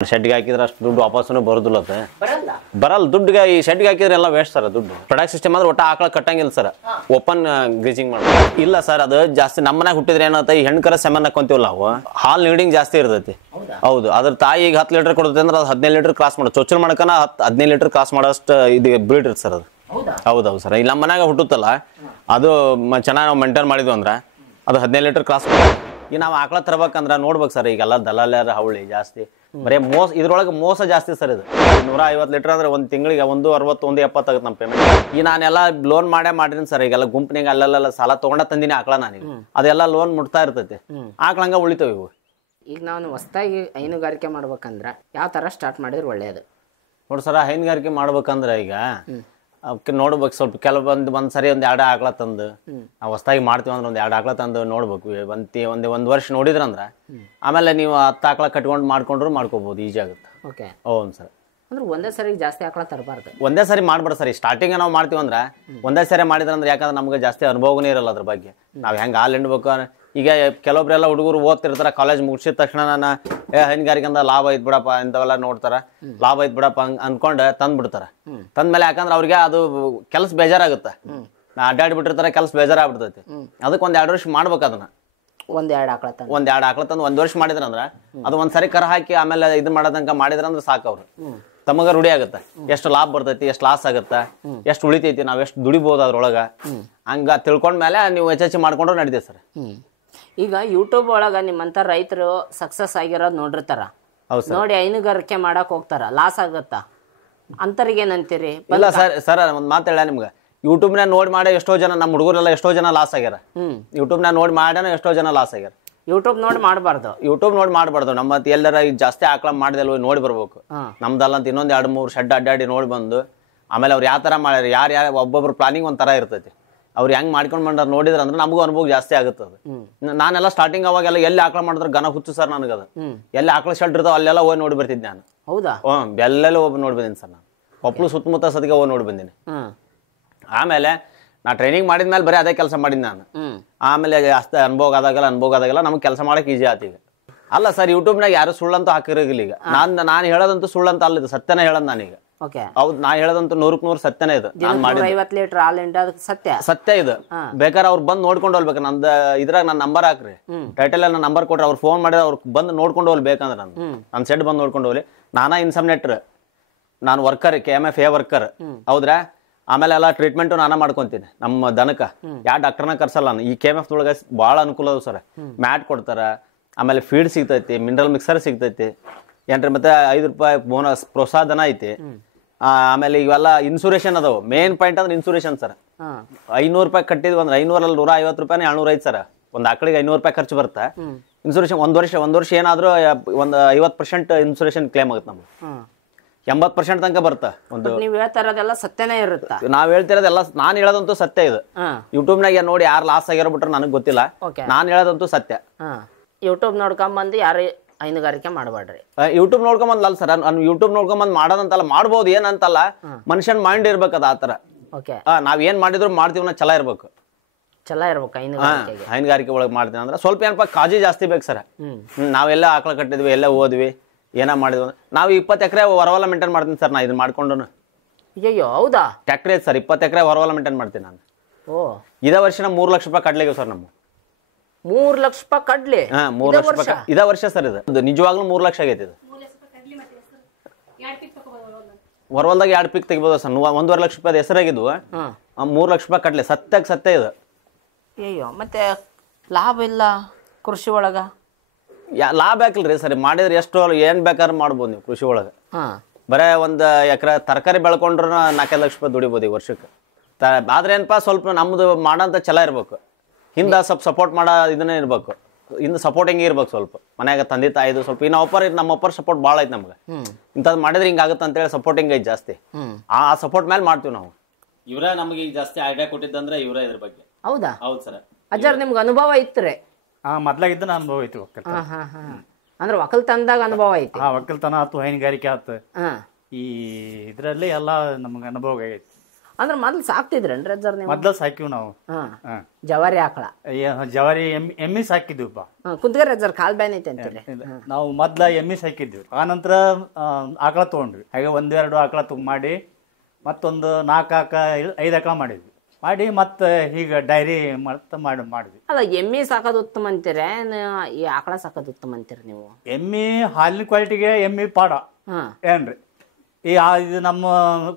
ಶೆಡ್ಗೆ ಹಾಕಿದ್ರೆ ಅಷ್ಟು ದುಡ್ಡು ವಾಪಸ್ಸು ಬರೋದಿಲ್ಲ ಬರಲ್ಲ ದುಡ್ಡಿಗೆ ಈ ಶೆಡ್ಗೆ ಹಾಕಿದ್ರೆ ಎಲ್ಲ ವೇಸ್ಟ್ ಸರ್ ದುಡ್ಡು ಪ್ರೊಡಕ್ಟ್ ಸಿಸ್ಟಮ್ ಅಂದ್ರೆ ಒಟ್ಟ ಆಕಳ ಕಟ್ಟಂಗಿಲ್ಲ ಸರ್ ಓಪನ್ ಗ್ರೀಜಿಂಗ್ ಮಾಡ್ಬೋದು ಇಲ್ಲ ಸರ್ ಅದು ಜಾಸ್ತಿ ನಮ್ಮನಾಗ ಹುಟ್ಟಿದ್ರೆ ಏನತ್ತ ಈ ಹೆಣ್ಕರ ಸೆಮನ್ ಹಾಕೊಂತೀವಲ್ಲ ನಾವು ಹಾಲ್ ನೀಡಿಂಗ್ ಜಾಸ್ತಿ ಇರ್ತೈತಿ ಹೌದು ಅದ್ರ ತಾಯಿ ಈಗ 10 ಲೀಟರ್ ಕೊಡುತ್ತೆ ಅಂದ್ರೆ ಅದು 15 ಲೀಟರ್ ಕ್ರಾಸ್ ಮಾಡೋದು ಚೊಚ್ಚಲ್ ಮಾಡ್ಕನ 15 ಲೀಟರ್ ಕ್ರಾಸ್ ಮಾಡೋಷ್ಟು ಇದು ಬ್ರೀಡ್ ಇರುತ್ತೆ ಸರ್ ಅದು ಹೌದೌದು ಸರ್ ಇಲ್ಲಿ ನಮ್ಮ ಮನ್ಯಾಗ ಹುಟ್ಟುತ್ತಲ್ಲ ಅದು ಚೆನ್ನಾಗಿ ನಾವು ಮೇಂಟೈನ್ ಮಾಡಿದ್ವಿ ಅಂದ್ರೆ ಅದು 15 ಲೀಟರ್ ಕ್ರಾಸ್ ಈಗ ನಾವು ಆಕಳ ತರಬೇಕಂದ್ರೆ ನೋಡ್ಬೇಕು ಸರ್ ಈಗೆಲ್ಲ ದಲ್ಲಾಳ್ಯರ ಹವಳಿ ಜಾಸ್ತಿ ಬರೀ ಇದ್ರೊಳಗೆ ಮೋಸ ಜಾಸ್ತಿ ಸರ್ ಇದು 150 ಲೀಟರ್ ಅಂದ್ರೆ ಒಂದು ತಿಂಗಳಿಗೆ 160 170 ಆಗುತ್ತೆ ನಮ್ಮ ಪೇಮೆಂಟ್ ಈ ನಾನೆಲ್ಲ ಲೋನ್ ಮಾಡಿನಿ ಸರ್ ಈಗೆಲ್ಲ ಗುಂಪಿನಿಗೆ ಅಲ್ಲೆಲ್ಲ ಸಾಲ ತಗೊಂಡ ತಂದಿನಿ ಆಕಳ ನಾನೀಗ ಅದೆಲ್ಲ ಲೋನ್ ಮುಟ್ತಾ ಇರ್ತೈತಿ ಆಕಳಂಗ ಉಳಿತಾವ ಇವು ಈಗ ನಾವು ಹೊಸದಾಗಿ ಹೈನುಗಾರಿಕೆ ಮಾಡ್ಬೇಕಂದ್ರೆ ಯಾವ ತರ ಸ್ಟಾರ್ಟ್ ಮಾಡಿದ್ರೆ ಒಳ್ಳೇದು ನೋಡಿ ಸರ್ ಹೈನುಗಾರಿಕೆ ಮಾಡ್ಬೇಕಂದ್ರೆ ಈಗ ಅವಕ್ಕೆ ನೋಡ್ಬೇಕು ಸ್ವಲ್ಪ ಒಂದ್ ಸರಿ ಒಂದ್ 2 ಆಕಳ ತಂದು ನಾವು ಹೊಸದಾಗಿ ಮಾಡ್ತೀವಿ ಅಂದ್ರೆ ಒಂದ್ 2 ಆಕಳ ತಂದು ನೋಡ್ಬೇಕು ಒಂದ್ ವರ್ಷ ನೋಡಿದ್ರಂದ್ರ ಆಮೇಲೆ ನೀವು 10 ಆಕಳ ಕಟ್ಕೊಂಡು ಮಾಡ್ಕೋಬಹುದು ಈಜಿ ಆಗುತ್ತೆ ಓಕೆ ಹೌದು ಸರ್ ಅಂದ್ರೆ ಒಂದೇ ಸರಿ ಜಾಸ್ತಿ ಆಕಳ ತರಬಾರ್ದು ಒಂದೇ ಸರಿ ಮಾಡ್ಬೇಡ ಸರ್ ಸ್ಟಾರ್ಟಿಂಗ್ ನಾವು ಮಾಡ್ತೀವಿ ಅಂದ್ರೆ ಒಂದೇ ಸರಿ ಮಾಡಿದ್ರಂದ್ರೆ ಯಾಕಂದ್ರೆ ನಮ್ಗೆ ಜಾಸ್ತಿ ಅನುಭವನೇ ಇರಲ್ಲ ಅದ್ರ ಬಗ್ಗೆ ನಾವ್ ಹೆಂಗ್ ಹಾಲು ಹಿಂಡ್ಬೇಕು ಈಗ ಕೆಲವೊಬ್ರೆಲ್ಲ ಹುಡುಗರು ಓದ್ತಿರ್ತಾರ ಕಾಲೇಜ್ ಮುಗಿಸಿದ ತಕ್ಷಣ ನಾನು ಹೈನುಗಾರಿಕೆ ಅಂದ ಲಾಭ ಐತ್ ಬಿಡಪ್ಪ ಇಂಥವೆಲ್ಲ ನೋಡ್ತಾರ ಲಾಭ ಐತ್ ಬಿಡಪ್ಪ ಅಂದ್ಕೊಂಡ್ ತಂದ್ಬಿಡ್ತಾರ ತಂದ್ಮೇಲೆ ಯಾಕಂದ್ರೆ ಅವ್ರಿಗೆ ಅದು ಕೆಲಸ ಬೇಜಾರಾಗುತ್ತೆ ಅಡ್ಡಾಡ್ಬಿಟ್ಟಿರ್ತಾರ ಕೆಲಸ ಬೇಜಾರಾಗ್ಬಿಡ್ತೈತಿ ಅದಕ್ಕೆ 1-2 ವರ್ಷ ಮಾಡ್ಬೇಕು ಅದನ್ನ ಒಂದೆರಡು ಆಕಳ ತಂದು 1 ವರ್ಷ ಮಾಡಿದ್ರಂದ್ರ ಅದು ಒಂದ್ಸರಿ ಕರ ಹಾಕಿ ಆಮೇಲೆ ಇದು ಮಾಡೋದಂಕ ಮಾಡಿದ್ರಂದ್ರೆ ಸಾಕು ಅವ್ರು ತಮಗ ರೂಢಿ ಆಗುತ್ತೆ ಎಷ್ಟು ಲಾಭ ಬರ್ತೈತಿ ಎಷ್ಟು ಲಾಸ್ ಆಗುತ್ತೆ ಎಷ್ಟು ಉಳಿತೈತಿ ನಾವ್ ಎಷ್ಟು ದುಡಿಬಹುದು ಅದ್ರೊಳಗ ಹಂಗ ತಿಳ್ಕೊಂಡ್ಮೇಲೆ ನೀವು ಹೆಚ್ಚು ಮಾಡ್ಕೊಂಡ್ರು ನಡೀತೈತೆ ಸರ್ ಈಗ ಯೂಟ್ಯೂಬ್ ಒಳಗ ನಿಮ್ಮಂತ ರೈತರು ಸಕ್ಸಸ್ ಆಗಿರೋದು ನೋಡಿರ್ತಾರ ನೋಡಿ ಹೈನುಗಾರಿಕೆ ಮಾಡಕ್ ಹೋಗ್ತಾರ ಲಾಸ್ ಆಗತ್ತಾ ಅಂತರಿಗೆ ಏನಂತೀರಿ ಇಲ್ಲ ಸರ್ ಒಂದ್ ಮಾತು ಹೇಳ ನಿಮ್ಗೆ ಯೂಟ್ಯೂಬ್ನಾಗ ನೋಡಿ ಮಾಡಿ ಎಷ್ಟೋ ಜನ ನಮ್ಮ ಹುಡುಗರೆಲ್ಲ ಎಷ್ಟೋ ಜನ ಲಾಸ್ ಆಗ್ಯಾರ ಯೂಟ್ಯೂಬ್ನಾಗ ನೋಡಿ ಮಾಡ್ಯಾನ ಎಷ್ಟೋ ಜನ ಲಾಸ್ ಆಗ್ಯಾರ ಯೂಟ್ಯೂಬ್ ನೋಡಿ ಮಾಡಬಾರ್ದು ನಮ್ಮ ಎಲ್ಲರ ಜಾಸ್ತಿ ಆಕಳ ಮಾಡಿದೆಲ್ವ ನೋಡಿ ಬರ್ಬೇಕು ನಮ್ದಲ್ಲ ಅಂತ ಇನ್ನೊಂದ್ 2-3 ಶೆಡ್ ಅಡ್ಡಾಡಿ ನೋಡಿ ಬಂದು ಆಮೇಲೆ ಅವ್ರು ಯಾವ ತರ ಮಾಡ್ಯಾರ ಯಾರು ಒಬ್ಬೊಬ್ರು ಪ್ಲಾನಿಂಗ್ ಒಂಥರ ಇರ್ತೈತಿ ಅವ್ರು ಹೆಂಗ್ ಮಾಡ್ಕೊಂಡ್ ಬಂದಾರ ನೋಡಿದ್ರ ಅಂದ್ರೆ ನಮಗೂ ಅನುಭವ ಜಾಸ್ತಿ ಆಗುತ್ತೆ ಅದು ನಾನೆಲ್ಲ ಸ್ಟಾರ್ಟಿಂಗ್ ಅವಾಗೆಲ್ಲ ಎಲ್ಲಿ ಆಕಳ ಮಾಡಿದ್ರೆ ಗನ ಹುಚ್ಚು ಸರ್ ನನಗದ ಎಲ್ಲಿ ಆಕಳ ಶೆಡ್ ಇರ್ತಾವ ಅಲ್ಲೆಲ್ಲ ಹೋಗಿ ನೋಡಿ ಬರ್ತಿದ್ದೆ ನಾನು ಹೌದಾ ಎಲ್ಲೆಲ್ಲ ಹೋಗಿ ನೋಡಿ ಬಂದೀನಿ ಸರ್ ನಾನು ಕೊಪ್ಪಳು ಸುತ್ತಮುತ್ತ ಸದ್ಗೆ ಹೋಗಿ ನೋಡಿ ಬಂದೀನಿ ಆಮೇಲೆ ನಾ ಟ್ರೈನಿಂಗ್ ಮಾಡಿದ್ಮೇಲೆ ಬರೀ ಅದೇ ಕೆಲಸ ಮಾಡಿದ್ ನಾನು ಆಮೇಲೆ ಅಷ್ಟ ಅನುಭವ ಆದಾಗೆಲ್ಲ ನಮ್ಗೆ ಕೆಲಸ ಮಾಡಕ್ ಈಜಿ ಆತ ಈಗ ಅಲ್ಲ ಸರ್ ಯೂಟ್ಯೂಬ್ನಾಗ ಯಾರು ಸುಳ್ಳಂತೂ ಹಾಕಿರೋಗಿಲ್ಲ ಈಗ ನಾನು ಹೇಳೋದಂತೂ ಸುಳ್ಳಂತ ಅಲ್ಲ ಇದು ಸತ್ಯನೇ ಹೇಳೋದು ನಾನೀಗ ಹೌದು ನಾ ಹೇಳೋದಂತೂ 100% ಸತ್ಯನೇ ಇದು ನಾನು ಮಾಡಿದ 50 ಲೀಟರ್ ಹಾಲು ಸತ್ಯ ಇದು ಬೇಕಾದ್ರೆ ಅವ್ರು ಬಂದು ನೋಡ್ಕೊಂಡು ಹೋಗ್ಬೇಕು ನಂದು ಇದ್ರಾಗ ನನ್ನ ನಂಬರ್ ಹಾಕ್ರಿ ಟೈಟಲ್ ನನ್ನ ನಂಬರ್ ಕೊಟ್ರೆ ಅವ್ರು ಫೋನ್ ಮಾಡಿದ್ರೆ ಅವ್ರು ಬಂದು ನೋಡ್ಕೊಂಡು ಹೋಗ್ಲಿ ಬೇಕಂದ್ರೆ ನನ್ನ ಸೆಡ್ ಬಂದು ನೋಡ್ಕೊಂಡು ಹೋಗ್ಲಿ ನಾನಾ ಇನ್ಸಮ್ನೆಟ್ರ್ ನಾನು ವರ್ಕರ್ KMFA ವರ್ಕರ್ ಹೌದ್ರಾ ಆಮೇಲೆ ಎಲ್ಲ ಟ್ರೀಟ್ಮೆಂಟು ನಾನ ಮಾಡ್ಕೊಂತೀನಿ ನಮ್ಮ ದನಕ ಯಾವ ಡಾಕ್ಟರ್ನ ಕರ್ಸಲ್ಲ ನಾನು ಈ KMF ಒಳಗೆ ಭಾಳ ಅನುಕೂಲ ಅದ ಸರ್ ಮ್ಯಾಟ್ ಕೊಡ್ತಾರ ಆಮೇಲೆ ಫೀಡ್ ಸಿಗ್ತೈತಿ ಮಿನರಲ್ ಮಿಕ್ಸರ್ ಸಿಗ್ತೈತಿ ಏನ್ರಿ ಮತ್ತೆ 5 ರೂಪಾಯಿ ಬೋನಸ್ ಪ್ರೋತ್ಸಾಹಧನ ಐತಿ ಆಮೇಲೆ ಇವೆಲ್ಲ ಇನ್ಸೂರೇಷನ್ ಅದಾವ ಮೇನ್ ಪಾಯಿಂಟ್ ಅಂದ್ರೆ ಇನ್ಸೂರೇಷನ್ ಸರ್ 500 ರೂಪಾಯಿ ಕಟ್ಟಿದ್ವಿ ಅಂದ್ರೆ 500 150 ರೂಪಾಯಿ 700 ಐತಿ ಸರ್ ಒಂದ್ ಆಕಳಿಗೆ 500 ರೂಪಾಯಿ ಖರ್ಚು ಬರುತ್ತೆ ಇನ್ಸೂರೇಷನ್ ಒಂದ್ ವರ್ಷ ಏನಾದ್ರೂ ಒಂದು 50% ಇನ್ಸೂರೇಷನ್ ಕ್ಲೇಮ್ ಆಗುತ್ತೆ ನಮ್ಗೆ 80% ತನಕ ಬರುತ್ತೆ ಒಂದು ನೀವು ಹೇಳ್ತಾ ಇರೋದೆಲ್ಲ ಸತ್ಯನೇ ಇರುತ್ತೆ ನಾವ್ ಹೇಳ್ತಿರೋದೆಲ್ಲ ನಾನ್ ಹೇಳೋದಂತೂ ಸತ್ಯ ಇದು ಯೂಟ್ಯೂಬ್ನಾಗ ನೋಡಿ ಯಾರು ಲಾಸ್ ಆಗಿರೋ ಬಿಟ್ರೆ ನನಗೆ ಗೊತ್ತಿಲ್ಲ ನಾನ್ ಹೇಳೋದಂತೂ ಸತ್ಯ ಯೂಟ್ಯೂಬ್ ನೋಡ್ಕೊಂಬಂದು ಯಾರು ಹೈನುಗಾರಿಕೆ ಮಾಡಬೇಡ್ರಿ ಯೂಟ್ಯೂಬ್ ನೋಡ್ಕೊಂಬಂದ್ ಅಲ್ಲ ಸರ್ ಯೂಟ್ಯೂಬ್ ನೋಡ್ಕೊಂಬಂದ್ ಮಾಡೋದಂತಲ್ಲ ಮಾಡ್ಬೋದು ಏನಂತಲ್ಲ ಮನುಷ್ಯನ್ ಮೈಂಡ್ ಇರ್ಬೇಕದ ಆತರ ನಾವ್ ಏನ್ ಮಾಡಿದ್ರು ಮಾಡ್ತೀವಿ ಛಲ ಇರ್ಬೇಕು ಹೈನುಗಾರಿಕೆ ಒಳಗೆ ಮಾಡ್ತೀವಿ ಅಂದ್ರೆ ಸ್ವಲ್ಪ ಏನಪ್ಪ ಕಾಳಜಿ ಜಾಸ್ತಿ ಬೇಕು ಸರ್ ನಾವೆಲ್ಲ ಆಕಳ ಕಟ್ಟಿದ್ವಿ ಎಲ್ಲ ಓದ್ವಿ ಏನ ಮಾಡಿದ್ವಿ ನಾವು 20 ಎಕರೆ ಹೊರವಲ ಮೇಂಟೈನ್ ಮಾಡ್ತೀನಿ ಸರ್ ನಾ ಇದನ್ನ ಮಾಡ್ಕೊಂಡು ಅಯ್ಯೋ ಹೌದಾ ಟ್ಯಾಕ್ಟ್ರಿ ಐತೆ ಸರ್ 20 ಎಕರೆ ಹೊರವಲ ಮೇಂಟೈನ್ ಮಾಡ್ತೀನಿ ನಾನು ಇದೇ ವರ್ಷ 3 ಲಕ್ಷ ರೂಪಾಯಿ ಕಡ್ಲಿಗೆ ಸರ್ ನಮ್ಮ 3 ಲಕ್ಷ ರೂಪಾಯಿ ಕಡ್ಲಿ 3 ಲಕ್ಷ ರೂಪಾಯಿ ಇದೇ ವರ್ಷ ಸರ್ ಇದು ನಿಜವಾಗ್ಲೂ 3 ಲಕ್ಷ ಆಗೈತಿ ಇದು ಹೊರವಲ್ದಾಗ 2 ಪೀಕ್ ತೆಗಿಬೋದು ಸರ್ 1.5 ಲಕ್ಷ ರೂಪಾಯಿ ಹೆಸರಾಗಿದ್ವು 3 ಲಕ್ಷ ರೂಪಾಯಿ ಕಡ್ಲಿ ಸತ್ಯ ಇದು ಅಯ್ಯೋ ಮತ್ತೆ ಲಾಭ ಇಲ್ಲ ಕೃಷಿ ಒಳಗ ಲಾಭ ಯಾಕಿಲ್ರಿ ಸರಿ ಮಾಡಿದ್ರೆ ಎಷ್ಟು ಏನ್ ಬೇಕಾದ್ರೆ ಮಾಡ್ಬೋದು ನೀವು ಕೃಷಿ ಒಳಗೆ ಬರೇ 1 ಎಕರೆ ತರಕಾರಿ ಬೆಳ್ಕೊಂಡ್ರು 4-5 ಲಕ್ಷ ರೂಪಾಯಿ ದುಡಿಬೋದು ಈ ವರ್ಷಕ್ಕೆ ಆದ್ರೆ ಏನಪ್ಪಾ ಸ್ವಲ್ಪ ನಮ್ದು ಮಾಡೋಂಥ ಛಲ ಇರ್ಬೇಕು ಹಿಂದ ಸ್ವಲ್ಪ ಸಪೋರ್ಟ್ ಮಾಡೋ ಇದನ್ನೇ ಇರ್ಬೇಕು ಹಿಂದೆ ಸಪೋರ್ಟಿಂಗ್ ಇರ್ಬೇಕು ಸ್ವಲ್ಪ ಮನ್ಯಾಗ ತಂದೆ ತಾಯಿದು ಸ್ವಲ್ಪ ನಮ್ಮ ಅಪ್ಪರ್ ಸಪೋರ್ಟ್ ಭಾಳ ಐತೆ ನಮ್ಗೆ ಇಂಥದ್ದು ಮಾಡಿದ್ರೆ ಹಿಂಗಾಗುತ್ತೆ ಅಂತೇಳಿ ಸಪೋರ್ಟಿಂಗ್ ಐತೆ ಜಾಸ್ತಿ ಆ ಸಪೋರ್ಟ್ ಮೇಲೆ ಮಾಡ್ತೀವಿ ನಾವು ಇವರೇ ನಮಗೆ ಈಗ ಜಾಸ್ತಿ ಐಡಿಯಾ ಕೊಟ್ಟಿದ್ದಂದ್ರೆ ಇವರೇ ಇದ್ರ ಬಗ್ಗೆ ಹೌದಾ ಹೌದು ಸರ್ ಅಜ್ಜಾರ್ ನಿಮ್ಗೆ ಅನುಭವ ಇತ್ರಿ ಮೊದ್ಲಾಗಿದ್ದನ ಅನುಭವ ಐತಿ ಒಕ್ಕಲ್ತನ ಅಂದ್ರೆ ಒಕ್ಕಲ್ತನದಾಗ ಅನುಭವ ಐತಿ ಒಕ್ಕಲ್ತನ ಆತು ಹೈನುಗಾರಿಕೆ ಆತು ಈ ಇದ್ರಲ್ಲಿ ಎಲ್ಲಾ ನಮ್ಗೆ ಅನುಭವ ಐತಿ ಅಂದ್ರೆ ಮೊದ್ಲು ಸಾಕ್ತಿದ್ರೇನ್ರಿ ಅಜ್ಜಾರ್ ನೀವು? ಮೊದ್ಲು ಸಾಕಿವ್ ನಾವು. ಜವಾರಿ ಆಕಳ, ಜವಾರಿ ಎಮ್ಮಿ ಸಾಕಿದ್ವಿಪ್ಪ. ಕುಂತ್ಗಾರ ಅಜ್ಜಾರ್ ಕಾಲ್ ಬ್ಯಾನ್ ಐತೆ ಅಂತೀರಿ. ನಾವು ಮೊದ್ಲ ಎಮ್ಮಿ ಸಾಕಿದ್ವಿ. ಆ ನಂತರ ಆಕಳ ತಗೊಂಡ್ವಿ. ಹಾಗೆ 1-2 ಆಕಳ ಮಾಡಿ ಮತ್ತೊಂದು 4 ಆಕಳ 5 ಆಕಳ ಮಾಡಿದ್ವಿ. ಮಾಡಿ ಮತ್ತೆ ಈಗ ಡೈರಿ ಮಾಡಿದ್ವಿ. ಅಲ್ಲ, ಎಮ್ಮಿ ಸಾಕೋದು ಉತ್ತಮ ಅಂತೀರ, ಈ ಆಕಳ ಸಾಕೋದು ಉತ್ತಮ ಅಂತೀರಿ ನೀವು? ಎಮ್ಮಿ ಹಾಲಿನ ಕ್ವಾಲಿಟಿಗೆ ಎಮ್ಮಿ ಪಾಡ ಏನ್ರಿ. ಇದು ನಮ್ಮ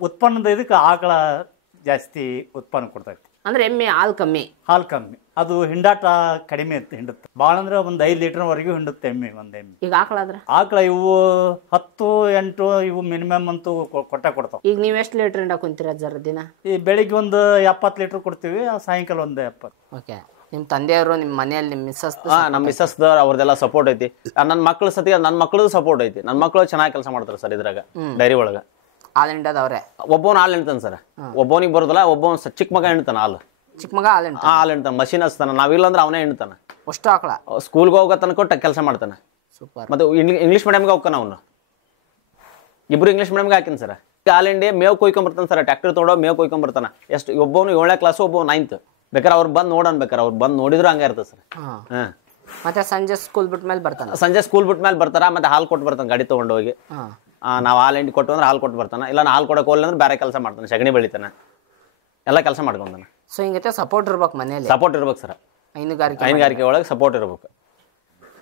ಉತ್ಪನ್ನದ ಇದಕ್ಕೆ ಆಕಳ ಜಾಸ್ತಿ ಉತ್ಪನ್ನ ಕೊಡ್ತೈತಿ. ಅಂದ್ರೆ ಎಮ್ಮೆ ಹಾಲು ಕಮ್ಮಿ. ಅದು ಹಿಂಡಾಟ ಕಡಿಮೆ ಹಿಂಡುತ್ತೆ. ಭಾಳ ಅಂದ್ರೆ ಒಂದು 5 ಲೀಟರ್ವರೆಗೂ ಹಿಂಡುತ್ತೆ ಎಮ್ಮೆ. ಎಮ್ಮೆ ಈಗ ಆಕಳ ಇವು 10-8 ಇವು ಮಿನಿಮಮ್ ಅಂತೂ ಕೊಡ್ತಾವ. ಈಗ ನೀವ್ ಎಷ್ಟು ಲೀಟರ್ ಹಿಂಡ ಕುಂತೀರ ಅಜ್ಜಾರ ದಿನ? ಈ ಬೆಳಿಗ್ಗೆ ಒಂದು 70 ಲೀಟರ್ ಕೊಡ್ತೀವಿ, ಸಾಯಂಕಾಲ ಒಂದು 70. ಓಕೆ. ನಿಮ್ ತಂದೆಯವರು, ನಿಮ್ ಮನೆಯಲ್ಲಿ ನಿಮ್ ಮಿಸ್ಸಸ್? ನಮ್ಮ ಮಿಸ್ಸಸ್ ಅವ್ರದೆಲ್ಲ ಸಪೋರ್ಟ್ ಐತಿ. ನನ್ನ ಮಕ್ಳ ಸತಿಗೆ ನನ್ನ ಮಕ್ಳದು ಸಪೋರ್ಟ್ ಐತಿ. ನನ್ನ ಮಕ್ಳು ಚೆನ್ನಾಗಿ ಕೆಲಸ ಮಾಡ್ತಾರೆ ಸರ್ ಇದ್ರಾಗ, ಡೈರಿ ಒಳಗ. ಹಾಲು ಹಿಂಡದವ್ರೆ? ಒಬ್ಬವನ್ ಹಾಲು ಹಿಂಡ್ತಾನೆ ಸರ್, ಒಬ್ಬವನಿಗೆ ಬರೋದಿಲ್ಲ. ಒಬ್ಬವನ್ ಚಿಕ್ಕ ಮಗ ಹಿಂಡ್ತಾನ ಹಾಲು. ಚಿಕ್ಕ ಮಗ ಹಾಲು ಹಿಂಡ್ತಾನ, ಮಷೀನ್ ಹಚ್ತಾನ. ನಾವಿಲ್ಲ ಅಂದ್ರೆ ಅವನೇ ಹಿಂಡ್ತಾನ. ಅಷ್ಟು ಆಕಳ? ಸ್ಕೂಲ್ಗೆ ಹೋಗೋ ತನಕ ಕೆಲಸ ಮಾಡ್ತಾನೆ. ಸೂಪರ್. ಮತ್ತೆ ಇಂಗ್ಲೀಷ್ ಮೀಡಿಯಮ್ಗೆ ಹೋಗ್ತಾನ ಅವನು. ಇಬ್ರು ಇಂಗ್ಲೀಷ್ ಮೀಡಿಯಮ್ಗೆ ಹಾಕಿನ ಸರ್. ಹಾಲು ಹಿಂಡಿ ಮೇವು ಕೊಯ್ಕೊಂಬರ್ತಾನೆ ಸರ್. ಟ್ಯಾಕ್ಟರ್ ತೊಗೊಂಡು ಮೇವು ಕೊಯ್ಕೊಂಬರ್ತಾನ. ಎಷ್ಟು ಒಬ್ಬವನು 7ನೇ ಕ್ಲಾಸು, ಒಬ್ಬ 9th. ಬೇಕಾರೆ ಅವ್ರು ಬಂದು ನೋಡನ್ಬೇಕಾರೆ, ಅವ್ರು ಬಂದು ನೋಡಿದ್ರು ಹಂಗೆ ಇರ್ತದೆ ಸರ್. ಮತ್ತೆ ಸಂಜೆ ಸ್ಕೂಲ್ ಬಿಟ್ಟ ಮೇಲೆ ಬರ್ತಾನೆ? ಸಂಜೆ ಸ್ಕೂಲ್ ಬಿಟ್ಟ ಮೇಲೆ ಬರ್ತಾರ. ಮತ್ತೆ ಹಾಲು ಕೊಟ್ಟು ಬರ್ತಾನೆ ಗಾಡಿ ತೊಗೊಂಡು ಹೋಗಿ. ನಾವು ಹಾಲು ಹಿಂಡಿ ಕೊಟ್ಟು ಅಂದ್ರೆ ಹಾಲು ಕೊಟ್ಟು ಬರ್ತಾನೆ. ಇಲ್ಲ ಹಾಲು ಕೊಡೋಕೆ ಹೋಗ್ಲಿ ಅಂದ್ರೆ ಬೇರೆ ಕೆಲಸ ಮಾಡ್ತಾನೆ, ಸಗಣಿ ಬೆಳಿತಾನೆ, ಎಲ್ಲ ಕೆಲಸ ಮಾಡ್ಕೊಂತಾನೆ. ಸೊ ಹಿಂಗೈತೆ ಸಪೋರ್ಟ್ ಇರ್ಬೇಕು ಮನೇಲಿ. ಸಪೋರ್ಟ್ ಇರ್ಬೇಕು ಸರ್. ಹೈನುಗಾರಿಕೆ ಒಳಗೆ ಸಪೋರ್ಟ್ ಇರ್ಬೇಕು.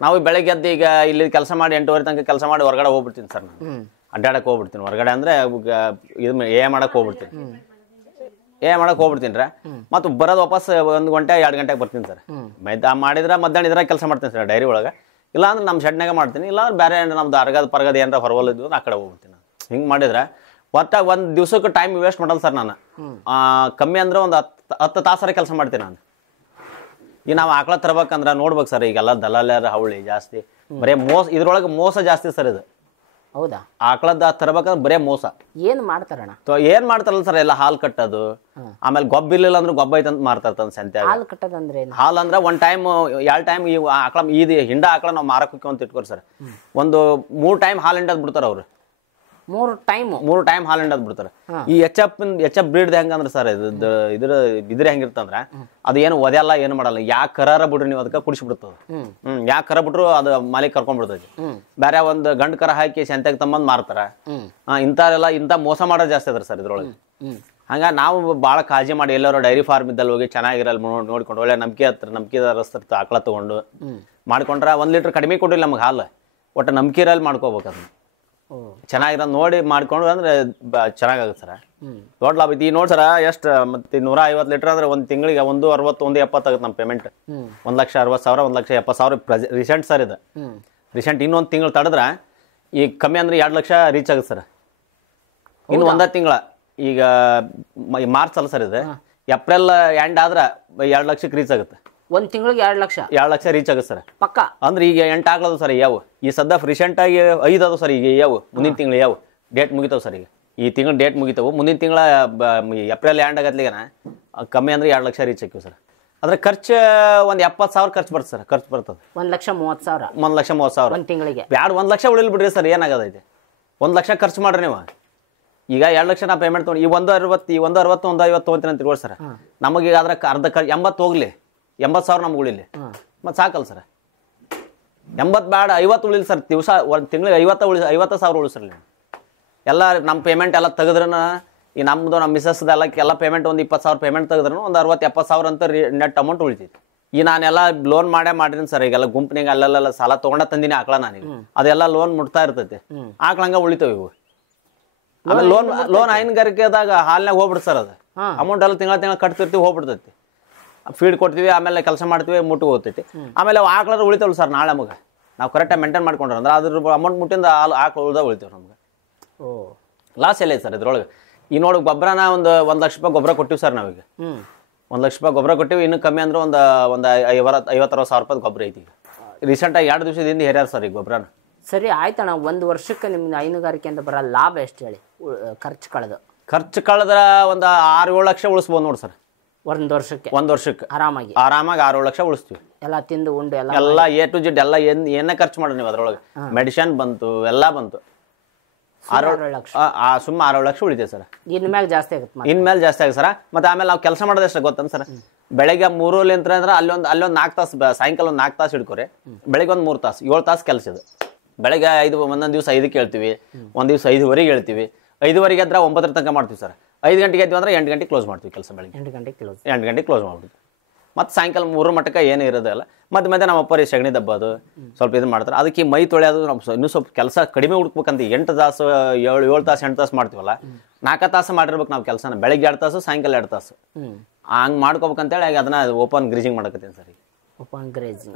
ನಾವು ಬೆಳಗ್ಗೆ ಎದ್ದು ಈಗ ಇಲ್ಲಿ ಕೆಲಸ ಮಾಡಿ 8:30 ತನಕ ಕೆಲಸ ಮಾಡಿ ಹೊರಗಡೆ ಹೋಗ್ಬಿಡ್ತೀನಿ ಸರ್. ನಾನು ಅಡ್ಡಾಡಕ್ಕೆ ಹೋಗ್ಬಿಡ್ತೀನಿ ಹೊರಗಡೆ. ಅಂದ್ರೆ ಇದು ಮಾಡಕ್ಕೆ ಹೋಗ್ಬಿಡ್ತೀನಿ ರೀ. ಮತ್ತು ಬರೋದು ವಾಪಸ್ 1 ಗಂಟೆ 2 ಗಂಟೆಗೆ ಬರ್ತೀನಿ ಸರ್. ಮಾಡಿದ್ರೆ ಮಧ್ಯಾಹ್ನ ಇದ್ರಾಗ ಕೆಲಸ ಮಾಡ್ತೀನಿ ಸರ್ ಡೈರಿ ಒಳಗೆ. ಇಲ್ಲ ಅಂದ್ರೆ ನಮ್ಮ ಶೆಡ್ನಾಗ ಮಾಡ್ತೀನಿ. ಇಲ್ಲ ಅಂದ್ರೆ ಬೇರೆ ನಮ್ದು ಪರಗದ ಏನಾರ ಹೊರವಲ್ಲಿದ್ದು ಆ ಕಡೆ ಹೋಗ್ಬಿಡ್ತೀನಿ. ಹಿಂಗೆ ಮಾಡಿದ್ರೆ ಒಟ್ಟಾಗಿ ಒಂದು ದಿವ್ಸಕ್ಕೆ ಟೈಮ್ ವೇಸ್ಟ್ ಮಾಡಲ್ಲ ಸರ್ ನಾನು. ಕಮ್ಮಿ ಅಂದ್ರೆ ಒಂದು 10 ತಾಸರ ಕೆಲಸ ಮಾಡ್ತೀನಿ ನಾನು. ಈಗ ನಾವು ಆಕಳ ತರ್ಬೇಕಂದ್ರೆ ನೋಡ್ಬೇಕು ಸರ್, ಈಗೆಲ್ಲ ದಲಾಲ್ಯರ ಹವಳಿ ಜಾಸ್ತಿ. ಬರೀ ಇದ್ರೊಳಗೆ ಮೋಸ ಜಾಸ್ತಿ ಸರ್. ಇದು ಹೌದಾ? ಆಕಳದ ತರ್ಬೇಕಂದ್ರೆ ಬರೇ ಮೋಸ. ಏನ್ ಮಾಡ್ತಾರಣ್ಣ? ಏನ್ ಮಾಡ್ತಾರಲ್ಲ ಸರ್, ಎಲ್ಲ ಹಾಲು ಕಟ್ಟೋದು, ಆಮೇಲೆ ಗೊಬ್ಬ ಇಲ್ಲ ಅಂದ್ರೆ ಗೊಬ್ಬ ಐತಂತ ಮಾರ್ತಾರ ಸಂತೆ. ಹಾಲು ಕಟ್ಟೋದಂದ್ರೆ ಹಾಲು ಅಂದ್ರೆ 1 ಟೈಮ್ 2 ಟೈಮ್ ಈ ಆಕಳ ಇದು ಹಿಂಡ ಆಕಳ ನಾವು ಮಾರಕ್ಕೆ ಹೋಗ್ತೀವಿ ಅಂತ ಇಟ್ಕೋರಿ ಸರ್. ಒಂದು 3 ಟೈಮ್ ಹಾಲು ಹಿಂಡದ್ ಬಿಡ್ತಾರ ಅವ್ರು. 3 ಟೈಮ್ ಹಾಲು ಹಿಂಡದ್ ಬಿಡ್ತಾರೆ. ಈ ಎಚ್ ಎಫ್ ಬ್ರೀಡ್ ಹೆಂಗಂದ್ರೆ ಸರ್, ಇದ್ರ ಹೆಂಗಿರ್ತಂದ್ರ ಅದು ಏನು ಒದೆಲ್ಲ ಏನು ಮಾಡಲ್ಲ. ಯಾಕೆ ಕರಾರ ಬಿಡ್ರಿ ನೀವು ಅದಕ್ಕೆ ಕುಡಿಸ್ಬಿಡ್ತದ. ಯಾಕೆ ಕರ ಬಿಟ್ರು ಅದು ಮಾಲಿಕ್ ಕರ್ಕೊಂಡ್ಬಿಡ್ತೈತಿ. ಬೇರೆ ಒಂದು ಗಂಡು ಕರ ಹಾಕಿ ಸಂತೆಗೆ ತಮ್ಮಂದ್ ಮಾರ್ತಾರ. ಇಂಥ ಮೋಸ ಮಾಡೋದು ಜಾಸ್ತಿ ಅದ್ರ ಸರ್ ಇದ್ರೊಳಗೆ. ಹಂಗ ನಾವು ಭಾಳ ಕಾಳಜಿ ಮಾಡಿ ಎಲ್ಲರೂ ಡೈರಿ ಫಾರ್ಮ್ ಇದ್ದಲ್ಲಿ ಹೋಗಿ ಚೆನ್ನಾಗಿರಲ್ಲ ನೋಡ್ಕೊಂಡು ಒಳ್ಳೆ ನಂಬಿಕೆ ಆಕಳ ತಗೊಂಡು ಮಾಡ್ಕೊಂಡ್ರೆ 1 ಲೀಟರ್ ಕಡಿಮೆ ಕೊಟ್ಟಿಲ್ಲ ನಮ್ಗೆ ಹಾಲು. ಒಟ್ಟು ನಂಬಿಕೆ ಇರಲ್ಲಿ ಮಾಡ್ಕೋಬೇಕು ಅದನ್ನ. ಚೆನ್ನಾಗಿರೋದು ನೋಡಿ ಮಾಡ್ಕೊಂಡು ಅಂದ್ರೆ ಚೆನ್ನಾಗಾಗುತ್ತೆ ಸರ್. ದೊಡ್ಡ ಲಾಭ ಐತಿ. ನೋಡಿ ಸರ, ಎಷ್ಟು ಮತ್ತೆ 150 ಲೀಟರ್ ಅಂದ್ರೆ ಒಂದು ತಿಂಗಳಿಗೆ 160 170 ಆಗುತ್ತೆ ನಮ್ಮ ಪೇಮೆಂಟ್. 1,60,000 1,70,000 ರೀಸೆಂಟ್ ಸರ್ ಇದು. ರೀಸೆಂಟ್ ಇನ್ನೊಂದು ತಿಂಗಳು ತಡೆದ್ರೆ ಈಗ ಕಮ್ಮಿ ಅಂದ್ರೆ 2 ಲಕ್ಷ ರೀಚ್ ಆಗುತ್ತೆ ಸರ್. ಇನ್ನು 1 ತಿಂಗಳ ಈಗ ಮಾರ್ಚ್ ಅಲ್ಲ ಸರ್ ಇದು, ಏಪ್ರಿಲ್ ಎಂಡ್ ಆದ್ರೆ 2 ಲಕ್ಷಕ್ಕೆ ರೀಚ್ ಆಗುತ್ತೆ. 1 ತಿಂಗಳಿಗೆ 2 ಲಕ್ಷ ರೀಚ್ ಆಗುತ್ತೆ ಸರ್ ಪಕ್ಕ. ಅಂದ್ರೆ ಈಗ 8 ಆಗ್ಲದು ಸರ್ ಯಾವ. ಈ ಸದ್ದ ರೀಸೆಂಟ್ ಆಗಿ 5 ಅದು ಸರ್. ಈಗ ಯಾವ ಮುಂದಿನ ತಿಂಗಳು ಯಾವ ಡೇಟ್ ಮುಗಿತಾವ ಸರ್. ಈಗ ಈ ತಿಂಗಳು ಡೇಟ್ ಮುಗಿತಾವು. ಮುಂದಿನ ತಿಂಗಳ ಏಪ್ರಿಲ್ ಎಂಡ್ ಆಗತ್ಲಿಗನ ಕಮ್ಮಿ ಅಂದ್ರೆ 2 ಲಕ್ಷ ರೀಚ್ ಆಕ್ಕಿವಿ ಸರ್. ಅದ್ರ ಖರ್ಚು ಒಂದು 70,000 ಖರ್ಚು ಬರ್ತದೆ ಸರ್. ಖರ್ಚು ಬರ್ತದೆ 1,30,000. 1,30,000 1 ತಿಂಗಳಿಗೆ. ಬ್ಯಾಡ 1 ಲಕ್ಷ ಉಳಿಲ್ ಬಿಡ್ರಿ ಸರ್. ಏನಾಗದೈತೆ 1 ಲಕ್ಷ ಖರ್ಚು ಮಾಡ್ರಿ ನೀವು. ಈಗ 2 ಲಕ್ಷ ನಾ ಪೇಮೆಂಟ್ ತೊಗೊಂಡು ಈ 160 150 ತೊಗೊಂತೀನಿ ಅಂತ ತಿಳ್ಕೊಳ್ಳಿ ಸರ್. ನಮಗೆ ಅದ್ರ ಅರ್ಧ 80 ಹೋಗ್ಲಿ, 80,000 ನಮ್ಗೆ ಉಳಿಲಿ ಮತ್ತೆ ಸಾಕಲ್ಲ ಸರ್. 80 ಬೇಡ 50 ಉಳಿಲಿ ಸರ್. ದಿವಸ 1 ತಿಂಗಳಿಗೆ 50,000 ಉಳಿಸ್ರಲಿ. ಎಲ್ಲ ನಮ್ಮ ಪೇಮೆಂಟ್ ಎಲ್ಲ ತೆಗೆದ್ರನ ಈ ನಮ್ಮದು ನಮ್ಮ ಮಿಸಸ್ದು ಎಲ್ಲ ಪೇಮೆಂಟ್ ಒಂದು 20,000 ಪೇಮೆಂಟ್ ತೆಗೆದ್ರೂ ಒಂದು 60-70,000 ಅಂತ ನೆಟ್ ಅಮೌಂಟ್ ಉಳಿತೈತಿ. ಈ ನಾನೆಲ್ಲ ಲೋನ್ ಮಾಡಿದ್ದೀನಿ ಸರ್. ಈಗೆಲ್ಲ ಗುಂಪಿನಾಗ ಅಲ್ಲೆಲ್ಲ ಸಾಲ ತೊಗೊಂಡ ತಂದಿನಿ ಆಕಳ ನಾನೀಗ. ಅದೆಲ್ಲ ಲೋನ್ ಮುಟ್ತಾ ಇರ್ತೈತಿ. ಆಕಳಂಗ ಉಳಿತಾವ ಇವು. ಆಮೇಲೆ ಲೋನ್ ಹೈನುಗಾರಿಕೆದಾಗ ಹಾಲ್ನಾಗ ಹೋಗ್ಬಿಡ್ತು ಸರ್. ಅದು ಅಮೌಂಟ್ ಎಲ್ಲ ತಿಂಗಳ ಕಟ್ತಿರ್ತೀವಿ, ಹೋಗ್ಬಿಡ್ತೈತಿ. ಫೀಡ್ ಕೊಡ್ತೀವಿ, ಆಮೇಲೆ ಕೆಲಸ ಮಾಡ್ತೀವಿ, ಮುಟ್ಟು ಹೋಗ್ತೈತಿ. ಆಮೇಲೆ ಆಕಳರು ಉಳಿತಾವಲ್ಲ ಸರ್. ನಾಳೆ ನಮಗೆ ನಾವು ಕರೆಕ್ಟಾಗಿ ಮೇಂಟೈನ್ ಮಾಡ್ಕೊಂಡ್ರೆ ಅಂದ್ರೆ ಅದ್ರ ಅಮೌಂಟ್ ಮುಟ್ಟಿಂದ ಆಕಳು ಉಳ್ದ ಉಳಿತೇವೆ. ನಮ್ಗೆ ಲಾಸ್ ಎಲ್ಲ ಐತೆ ಸರ್ ಇದ್ರೊಳಗೆ. ಈ ನೋಡಿ ಗೊಬ್ಬರನ ಒಂದು 1 ಲಕ್ಷ ರೂಪಾಯಿ ಗೊಬ್ಬರ ಕೊಟ್ಟಿವಿ ಸರ್ ನಾವೀಗ. 1 ಲಕ್ಷ ರೂಪಾಯಿ ಗೊಬ್ಬರ ಕೊಟ್ಟಿವಿ. ಇನ್ನೂ ಕಮ್ಮಿ ಅಂದ್ರೆ ಒಂದು 50-60 ರೂಪಾಯಿ ಗೊಬ್ಬರ ಐತಿ. ಈಗ ರೀಸೆಂಟಾಗಿ 2 ದಿವಸದಿಂದ ಹೇರ್ಯಾರ ಸರ್ ಈಗ ಗೊಬ್ಬರನ. ಸರಿ ಆಯ್ತಣ್ಣ. 1 ವರ್ಷಕ್ಕೆ ನಿಮ್ದು ಹೈನುಗಾರಿಕೆ ಅಂತ ಬರೋ ಲಾಭ ಎಷ್ಟು ಹೇಳಿ? ಖರ್ಚು ಕಳೆದ್ರೆ ಒಂದು 6-7 ಲಕ್ಷ ಉಳಿಸ್ಬೋದು ನೋಡಿ ಸರ್. 1 ವರ್ಷಕ್ಕೆ ಆರಾಮಾಗಿ 6-7 ಲಕ್ಷ ಉಳಿಸ್ತೀವಿ. ಎಲ್ಲ ತಿಂದು ಉಂಡು ಎಲ್ಲ A to Z ಎಲ್ಲ ಏನೇ ಖರ್ಚು ಮಾಡ್ರಿ ನೀವು ಅದ್ರೊಳಗೆ. ಮೆಡಿಸಿನ್ ಬಂತು, ಎಲ್ಲ ಬಂತು. 6-7 ಲಕ್ಷ ಸುಮ್ಮ 6-7 ಲಕ್ಷ ಉಳಿತೈತೆ ಸರ್. ಇನ್ಮ್ಯಾಗ ಜಾಸ್ತಿ ಆಗುತ್ತೆ. ಇನ್ಮೇಲೆ ಜಾಸ್ತಿ ಆಗುತ್ತೆ ಸರ್. ಮತ್ತೆ ಆಮೇಲೆ ನಾವು ಕೆಲಸ ಮಾಡೋದು ಎಷ್ಟು ಗೊತ್ತಂತ ಸರ್, ಬೆಳಗ್ಗೆ 3 ಅಂದ್ರೆ ಅಲ್ಲೊಂದು 4 ತಾಸು, ಸಾಯಂಕಾಲ ಒಂದು 4 ತಾಸು ಹಿಡ್ಕೊರಿ, ಬೆಳಗ್ಗೆ ಒಂದು 3 ತಾಸು, 7 ತಾಸು ಕೆಲಸ ಇದು. ಬೆಳಗ್ಗೆ 5 ಒಂದೊಂದು ದಿವಸ 5ಕ್ಕೆ ಹೇಳ್ತೀವಿ, ಒಂದು ದಿವಸ 5:15 ಹೇಳ್ತೀವಿ. 5:15 ಎದ್ರೆ 9 ತನಕ ಮಾಡ್ತೀವಿ ಸರ್. 5 ಗಂಟೆಗೆ ಎದ್ವಿ ಅಂದ್ರೆ 8 ಗಂಟೆಗೆ ಕ್ಲೋಸ್ ಮಾಡ್ತೀವಿ ಕೆಲಸ. ಬೆಳಗ್ಗೆ 8 ಗಂಟೆಗೆ ಕ್ಲೋಸ್ ಮಾಡ್ಬಿಡ್ತೀವಿ. ಮತ್ತು ಸಾಯಂಕಾಲ 3 ಮಟ್ಟಕ್ಕೆ ಏನು ಇರೋದಿಲ್ಲ. ಮತ್ತೆ ನಮ್ಮ ಅಪ್ಪರಿ ಸಗಣಿ ದಬ್ಬದು ಸ್ವಲ್ಪ ಇದು ಮಾಡ್ತಾರೆ. ಅದಕ್ಕೆ ಮೈ ತೊಳೆಯೋದು ನಾವು ಇನ್ನೂ ಸ್ವಲ್ಪ ಕೆಲಸ ಕಡಿಮೆ ಹುಡುಕ್ಬೇಕಂತ 8 ತಾಸು 7 ತಾಸು 8 ತಾಸು ಮಾಡ್ತೀವಲ್ಲ, 4 ತಾಸು ಮಾಡಿರ್ಬೇಕು ನಾವು ಕೆಲಸನ. ಬೆಳಗ್ಗೆ 2 ತಾಸು, ಸಾಯಂಕಾಲ 2 ತಾಸು ಹಂಗೆ ಮಾಡ್ಕೋಬೇಕಂತೇಳಿ ಅದನ್ನ ಓಪನ್ ಗ್ರೀಜಿಂಗ್ ಮಾಡಕತ್ತೀನಿ ಸರ್. ಓಪನ್ ಗ್ರೇಜಿಂಗ್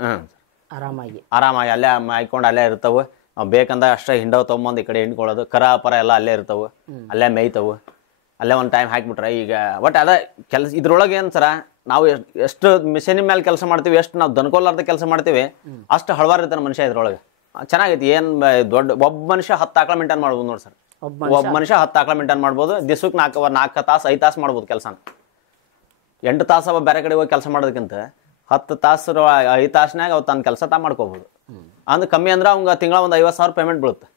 ಆರಾಮಾಗಿ ಅಲ್ಲೇ ಹಾಯ್ಕೊಂಡು ಅಲ್ಲೇ ಇರ್ತಾವೆ. ನಾವು ಬೇಕಂದ ಅಷ್ಟೇ ಹಿಂಡವ್ ತೊಗೊಂಬಂದು ಈ ಕಡೆ ಹಿಂಡ್ಕೊಳ್ಳೋದು. ಕರ ಪರ ಎಲ್ಲ ಅಲ್ಲೇ ಇರ್ತಾವೆ, ಅಲ್ಲೇ ಮೇಯ್ತಾವೆ. ಅಲ್ಲೇ ಒಂದು ಟೈಮ್ ಹಾಕಿಬಿಟ್ರೆ ಈಗ ಬಟ್ ಅದ ಕೆಲಸ ಇದ್ರೊಳಗೆ ಏನು ಸರ, ನಾವು ಎಷ್ಟು ಮಿಷಿನ್ ಮೇಲೆ ಕೆಲಸ ಮಾಡ್ತೀವಿ, ಎಷ್ಟು ನಾವು ದನ್ಕೊಲಾರ್ದ ಕೆಲಸ ಮಾಡ್ತೀವಿ, ಅಷ್ಟು ಹಳವಾರ ಇರ್ತಾನೆ ಮನುಷ್ಯ ಇದ್ರೊಳಗೆ. ಚೆನ್ನಾಗೈತಿ. ಏನು ದೊಡ್ಡ ಒಬ್ಬ ಮನುಷ್ಯ 10 ಆಕಳ ಮೇಂಟೈನ್ ಮಾಡ್ಬೋದು ನೋಡಿ ಸರ್. ಒಬ್ಬ ಮನುಷ್ಯ 10 ಆಕಳ ಮೇಂಟೈನ್ ಮಾಡ್ಬೋದು. ದಿವ್ಸಕ್ಕೆ 4 ತಾಸು 5 ತಾಸು ಮಾಡ್ಬೋದು ಕೆಲಸನ. 8 ತಾಸು ಬೇರೆ ಕಡೆ ಹೋಗಿ ಕೆಲಸ ಮಾಡೋದಕ್ಕಿಂತ 10 ತಾಸು 5 ತಾಸ್ನಾಗ ಅವ್ ತನ್ನ ಕೆಲಸ ಮಾಡ್ಕೋಬೋದು. ಅಂದ್ರೆ ಕಮ್ಮಿ ಅಂದ್ರೆ ಅವ್ಗೆ ತಿಂಗಳ ಒಂದು 50,000 ಪೇಮೆಂಟ್ ಬೀಳುತ್ತೆ.